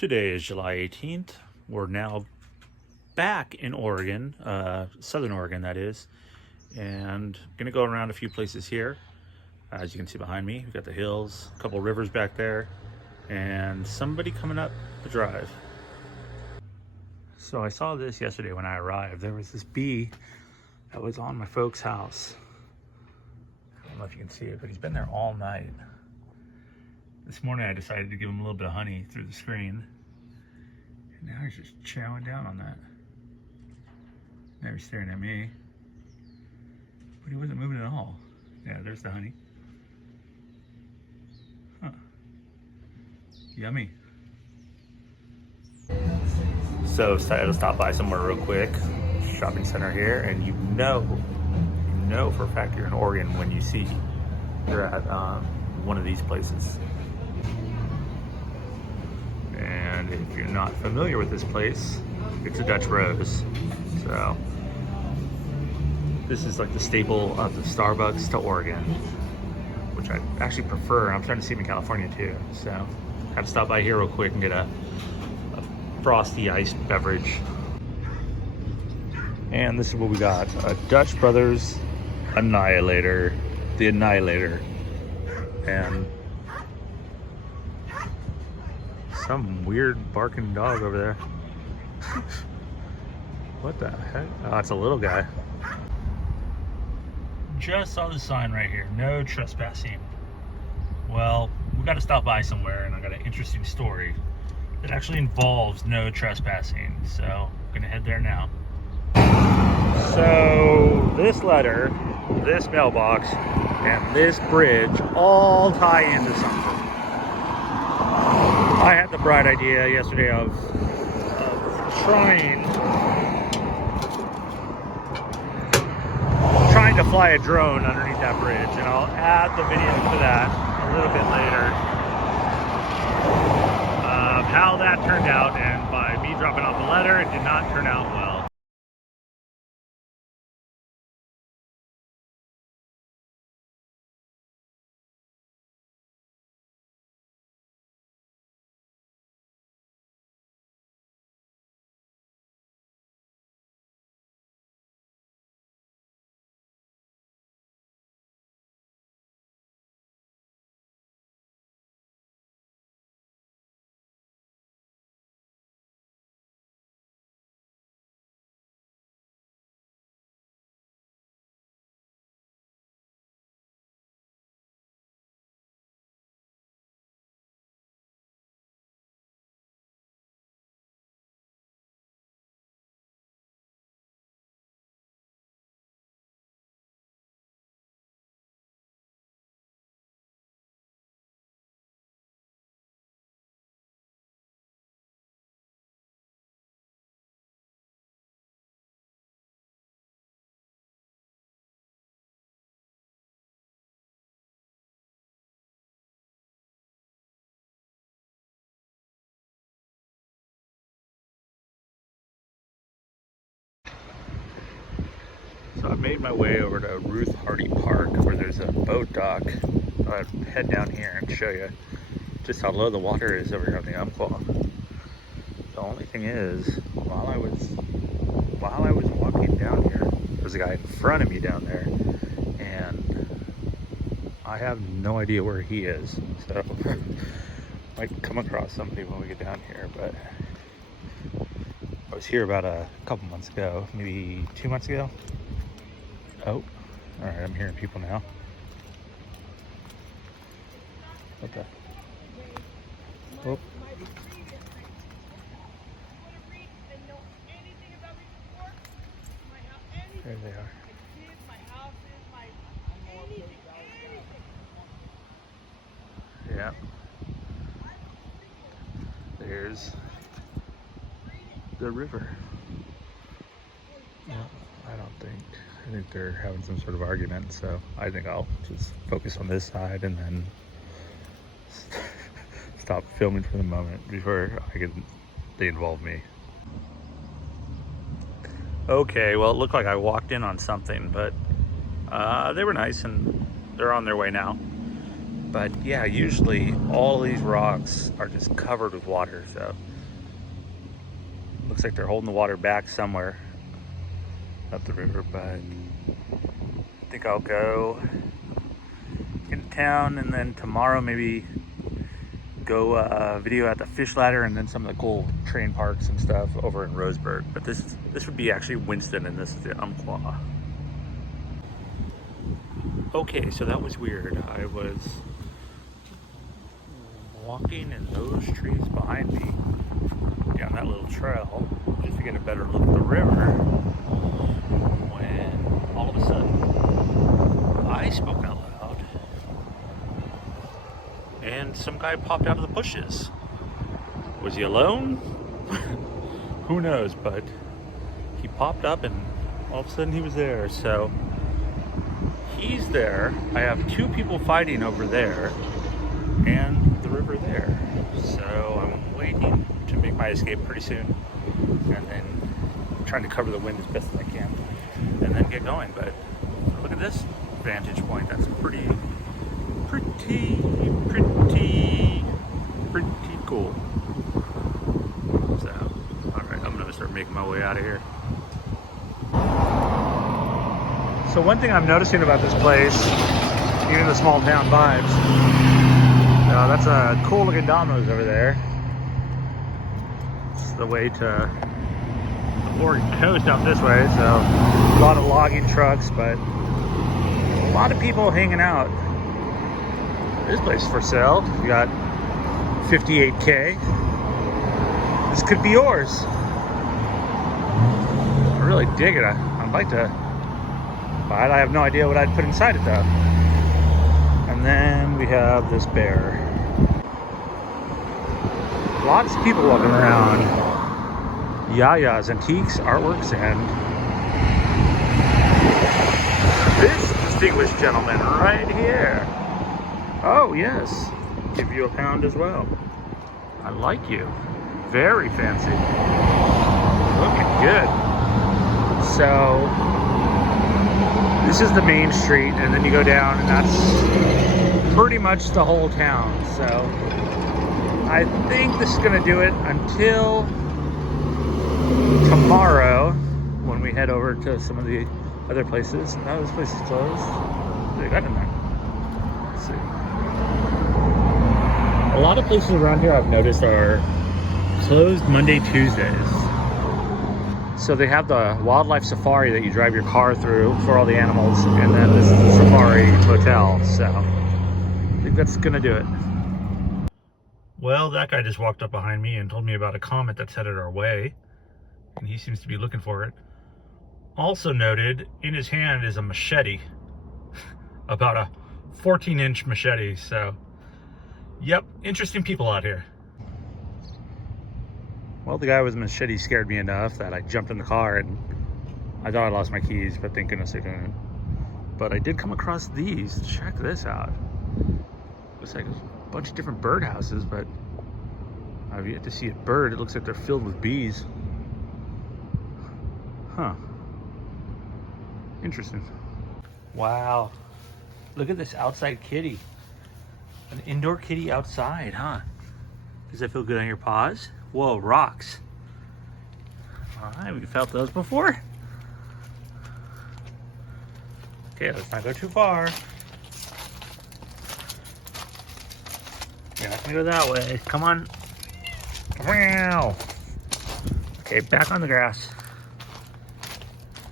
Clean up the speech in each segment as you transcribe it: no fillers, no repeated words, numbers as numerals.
Today is July 18th. We're now back in Oregon, Southern Oregon that is, and gonna go around a few places here. As you can see behind me, we've got the hills, a couple rivers back there, and somebody coming up the drive. So I saw this yesterday when I arrived. There was this bee that was on my folks' house. I don't know if you can see it, but he's been there all night. This morning I decided to give him a little bit of honey through the screen. And now he's just chowing down on that. Now he's staring at me. But he wasn't moving at all. Yeah, there's the honey. Huh. Yummy. So decided to stop by somewhere real quick. Shopping center here, and you know for a fact you're in Oregon when you see you're at one of these places. And if you're not familiar with this place, it's a Dutch Rose. So this is like the staple of the Starbucks to Oregon, which I actually prefer. I'm starting to see them in California too. So have to stop by here real quick and get a frosty iced beverage. And this is what we got: a Dutch Brothers Annihilator, the Annihilator, and some weird barking dog over there. What the heck? Oh, it's a little guy. Just saw the sign right here, no trespassing. Well, we got to stop by somewhere, and I got an interesting story that actually involves no trespassing. So I'm gonna head there now. So this letter, this mailbox, and this bridge all tie into something. I had the bright idea yesterday of trying to fly a drone underneath that bridge, and I'll add the video to that a little bit later of how that turned out. And by me dropping off the letter, it did not turn out well. So I've made my way over to Ruth Hardy Park, where there's a boat dock. I'll head down here and show you just how low the water is over here on the Umpqua. The only thing is, while I was walking down here, there's a guy in front of me down there, and I have no idea where he is. So might come across somebody when we get down here, but I was here about a couple months ago, maybe 2 months ago. Oh, all right, I'm hearing people now. Okay. Oh. There they are. Yeah. There's the river. No, I think they're having some sort of argument, so I think I'll just focus on this side and then stop filming for the moment before they involve me. Okay, well, it looked like I walked in on something, but they were nice and they're on their way now. But yeah, usually all these rocks are just covered with water, so looks like they're holding the water back somewhere up the river. But I think I'll go into town and then tomorrow maybe go video at the fish ladder and then some of the cool train parks and stuff over in Roseburg. But this would be actually Winston, and this is the Umpqua. Okay, so that was weird. I was walking in those trees behind me down that little trail just to get a better look at the river when all of a sudden I spoke out loud and some guy popped out of the bushes. Was he alone? Who knows, but he popped up and all of a sudden he was there. So he's there. I have two people fighting over there and the river there. So I'm waiting to make my escape pretty soon and then trying to cover the wind as best as I can and then get going. But look at this vantage point. That's pretty cool. So, all right, I'm gonna start making my way out of here. So one thing I'm noticing about this place, even the small town vibes, that's a cool looking Domino's over there. It's the way to the Oregon coast out this way, so a lot of logging trucks, but a lot of people hanging out. This place is for sale. You got 58K. This could be yours. I really dig it. I'd like to buy it. I have no idea what I'd put inside it though. And then we have this bear. Lots of people walking around. Yaya's Antiques, Artworks, and this distinguished gentleman right here. Oh yes, give you a pound as well. I like you. Very fancy. Looking good. So this is the main street, and then you go down and that's pretty much the whole town. So I think this is gonna do it until tomorrow when we head over to some of the other places. Now this place is closed. What do they got in there? Let's see. A lot of places around here I've noticed are closed Monday, Tuesdays. So they have the wildlife safari that you drive your car through for all the animals, and then this is the safari hotel. So I think that's gonna do it. Well, that guy just walked up behind me and told me about a comet that's headed our way, and he seems to be looking for it. Also noted, in his hand is a machete, about a 14-inch machete. So yep, interesting people out here. Well, the guy with the machete scared me enough that I jumped in the car and I thought I lost my keys, but thank goodness I didn't. But I did come across these. Check this out. Looks like a bunch of different birdhouses, but I've yet to see a bird. It looks like they're filled with bees. Huh. Interesting. Wow. Look at this outside kitty. An indoor kitty outside, huh? Does that feel good on your paws? Whoa, rocks. All right, we felt those before. Okay, let's not go too far. You're not gonna go that way. Come on. Wow. Okay, back on the grass.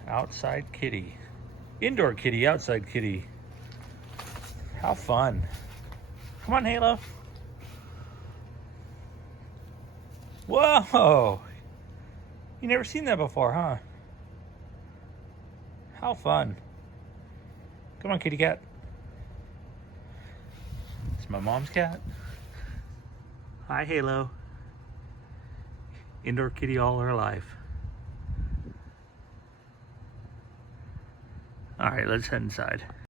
Outside kitty. Indoor kitty, outside kitty. How fun. Come on, Halo. Whoa! You never seen that before, huh? How fun. Come on, kitty cat. It's my mom's cat. Hi, Halo. Indoor kitty all her life. All right, let's head inside.